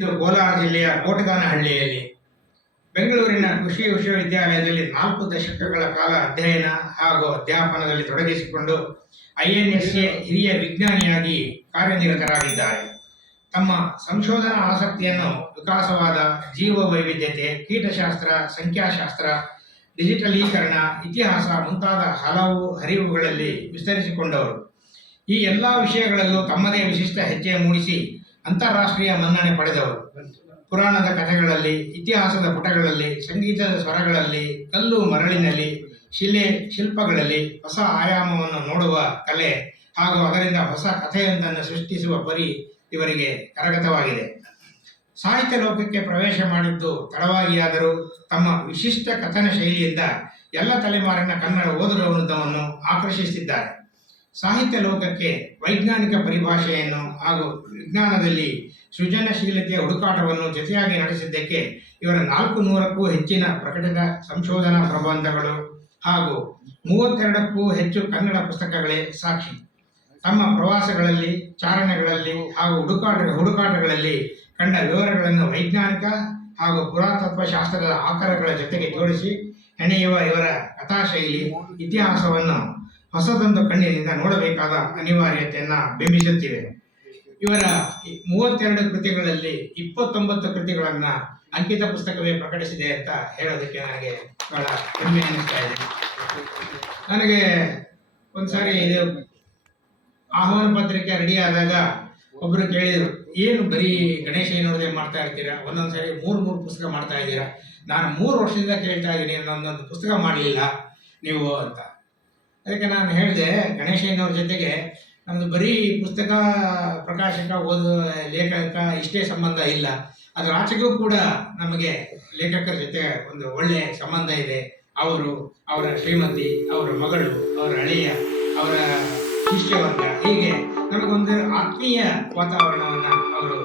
ಇದು ಕೋಲಾರ ಜಿಲ್ಲೆಯ ಕೋಟಗಾನಹಳ್ಳಿಯಲ್ಲಿ. ಬೆಂಗಳೂರಿನ ಕೃಷಿ ವಿಶ್ವವಿದ್ಯಾಲಯದಲ್ಲಿ ನಾಲ್ಕು ದಶಕಗಳ ಕಾಲ ಅಧ್ಯಯನ ಹಾಗೂ ಅಧ್ಯಾಪನದಲ್ಲಿ ತೊಡಗಿಸಿಕೊಂಡು ಐಎನ್ಎಸ್ಎ ಹಿರಿಯ ವಿಜ್ಞಾನಿಯಾಗಿ ಕಾರ್ಯನಿರತರಾಗಿದ್ದಾರೆ. ತಮ್ಮ ಸಂಶೋಧನಾ ಆಸಕ್ತಿಯನ್ನು ವಿಕಾಸವಾದ ಜೀವ ವೈವಿಧ್ಯತೆ ಕೀಟಶಾಸ್ತ್ರ, ಸಂಖ್ಯಾಶಾಸ್ತ್ರ, ಡಿಜಿಟಲೀಕರಣ, ಇತಿಹಾಸ ಮುಂತಾದ ಹಲವು ಹರಿವುಗಳಲ್ಲಿ ವಿಸ್ತರಿಸಿಕೊಂಡವರು. ಈ ಎಲ್ಲ ವಿಷಯಗಳಲ್ಲೂ ತಮ್ಮದೇ ವಿಶಿಷ್ಟ ಹೆಜ್ಜೆ ಮೂಡಿಸಿ ಅಂತಾರಾಷ್ಟ್ರೀಯ ಮನ್ನಣೆ ಪಡೆದವರು. ಪುರಾಣದ ಕಥೆಗಳಲ್ಲಿ, ಇತಿಹಾಸದ ಪುಟಗಳಲ್ಲಿ, ಸಂಗೀತದ ಸ್ವರಗಳಲ್ಲಿ, ಕಲ್ಲು ಮರಳಿನಲ್ಲಿ, ಶಿಲೆ ಶಿಲ್ಪಗಳಲ್ಲಿ ಹೊಸ ಆಯಾಮವನ್ನು ನೋಡುವ ಕಲೆ ಹಾಗೂ ಅದರಿಂದ ಹೊಸ ಕಥೆಯೊಂದನ್ನು ಸೃಷ್ಟಿಸುವ ಪರಿ ಇವರಿಗೆ ಕರಗತವಾಗಿದೆ. ಸಾಹಿತ್ಯ ಲೋಕಕ್ಕೆ ಪ್ರವೇಶ ಮಾಡಿದ್ದು ತಡವಾಗಿಯಾದರೂ ತಮ್ಮ ವಿಶಿಷ್ಟ ಕಥನ ಶೈಲಿಯಿಂದ ಎಲ್ಲ ತಲೆಮಾರಿನ ಕನ್ನಡ ಓದುಗ ವೃದ್ಧವನ್ನು ಆಕರ್ಷಿಸಿದ್ದಾರೆ. ಸಾಹಿತ್ಯ ಲೋಕಕ್ಕೆ ವೈಜ್ಞಾನಿಕ ಪರಿಭಾಷೆಯನ್ನು ಹಾಗೂ ವಿಜ್ಞಾನದಲ್ಲಿ ಸೃಜನಶೀಲತೆಯ ಹುಡುಕಾಟವನ್ನು ಜೊತೆಯಾಗಿ ನಡೆಸಿದ್ದಕ್ಕೆ ಇವರ ನಾಲ್ಕು ನೂರಕ್ಕೂ ಹೆಚ್ಚಿನ ಪ್ರಕಟಿತ ಸಂಶೋಧನಾ ಪ್ರಬಂಧಗಳು ಹಾಗೂ ಮೂವತ್ತೆರಡಕ್ಕೂ ಹೆಚ್ಚು ಕನ್ನಡ ಪುಸ್ತಕಗಳೇ ಸಾಕ್ಷಿ. ತಮ್ಮ ಪ್ರವಾಸಗಳಲ್ಲಿ, ಚಾರಣೆಗಳಲ್ಲಿ ಹಾಗೂ ಹುಡುಕಾಟ, ಹುಡುಕಾಟಗಳಲ್ಲಿ ಕಂಡ ವಿವರಗಳನ್ನು ವೈಜ್ಞಾನಿಕ ಹಾಗೂ ಪುರಾತತ್ವ ಶಾಸ್ತ್ರದ ಆಕಾರಗಳ ಜೊತೆಗೆ ಜೋಡಿಸಿ ಹೆಣೆಯುವ ಇವರ ಕಥಾಶೈಲಿ, ಇತಿಹಾಸವನ್ನು ಹೊಸದೊಂದು ಕಣ್ಣಿನಿಂದ ನೋಡಬೇಕಾದ ಅನಿವಾರ್ಯತೆಯನ್ನು ಬಿಂಬಿಸುತ್ತಿವೆ. ಇವರ ಮೂವತ್ತೆರಡು ಕೃತಿಗಳಲ್ಲಿ ಇಪ್ಪತ್ತೊಂಬತ್ತು ಕೃತಿಗಳನ್ನ ಅಂಕಿತ ಪುಸ್ತಕವೇ ಪ್ರಕಟಿಸಿದೆ ಅಂತ ಹೇಳೋದಕ್ಕೆ ನನಗೆ ಬಹಳ ಹೆಮ್ಮೆ ಅನಿಸ್ತಾ ಇದೆ. ನನಗೆ ಒಂದ್ಸಾರಿ ಇದು ಆಹ್ವಾನ ಪತ್ರಿಕೆ ರೆಡಿ ಆದಾಗ ಒಬ್ರು ಕೇಳಿದರು, ಏನು ಬರೀ ಗಣೇಶ ಏನೋದೇ ಮಾಡ್ತಾ ಇರ್ತೀರಾ? ಒಂದೊಂದು ಸಾರಿ ಮೂರು ಮೂರು ಪುಸ್ತಕ ಮಾಡ್ತಾ ಇದ್ದೀರಾ? ನಾನು ಮೂರು ವರ್ಷದಿಂದ ಕೇಳ್ತಾ ಇದ್ದೀನಿ ಒಂದೊಂದು ಪುಸ್ತಕ ಮಾಡಲಿಲ್ಲ, ನೀವು ಅಂತ. ಅದಕ್ಕೆ ನಾನು ಹೇಳಿದೆ, ಗಣೇಶಯ್ಯನವ್ರ ಜೊತೆಗೆ ನಮ್ಮದು ಬರೀ ಪುಸ್ತಕ ಪ್ರಕಾಶಕ ಓದು ಲೇಖಕ ಇಷ್ಟೇ ಸಂಬಂಧ ಇಲ್ಲ. ಅದರ ಆಚೆಗೂ ಕೂಡ ನಮಗೆ ಲೇಖಕರ ಜೊತೆ ಒಂದು ಒಳ್ಳೆಯ ಸಂಬಂಧ ಇದೆ. ಅವರು, ಅವರ ಶ್ರೀಮತಿ, ಅವರ ಮಗಳು, ಅವರ ಅಳಿಯ ಅವರ ಶಿಷ್ಯವರ್ಗ, ಹೀಗೆ ನಮಗೊಂದು ಆತ್ಮೀಯ ವಾತಾವರಣವನ್ನು ಅವರು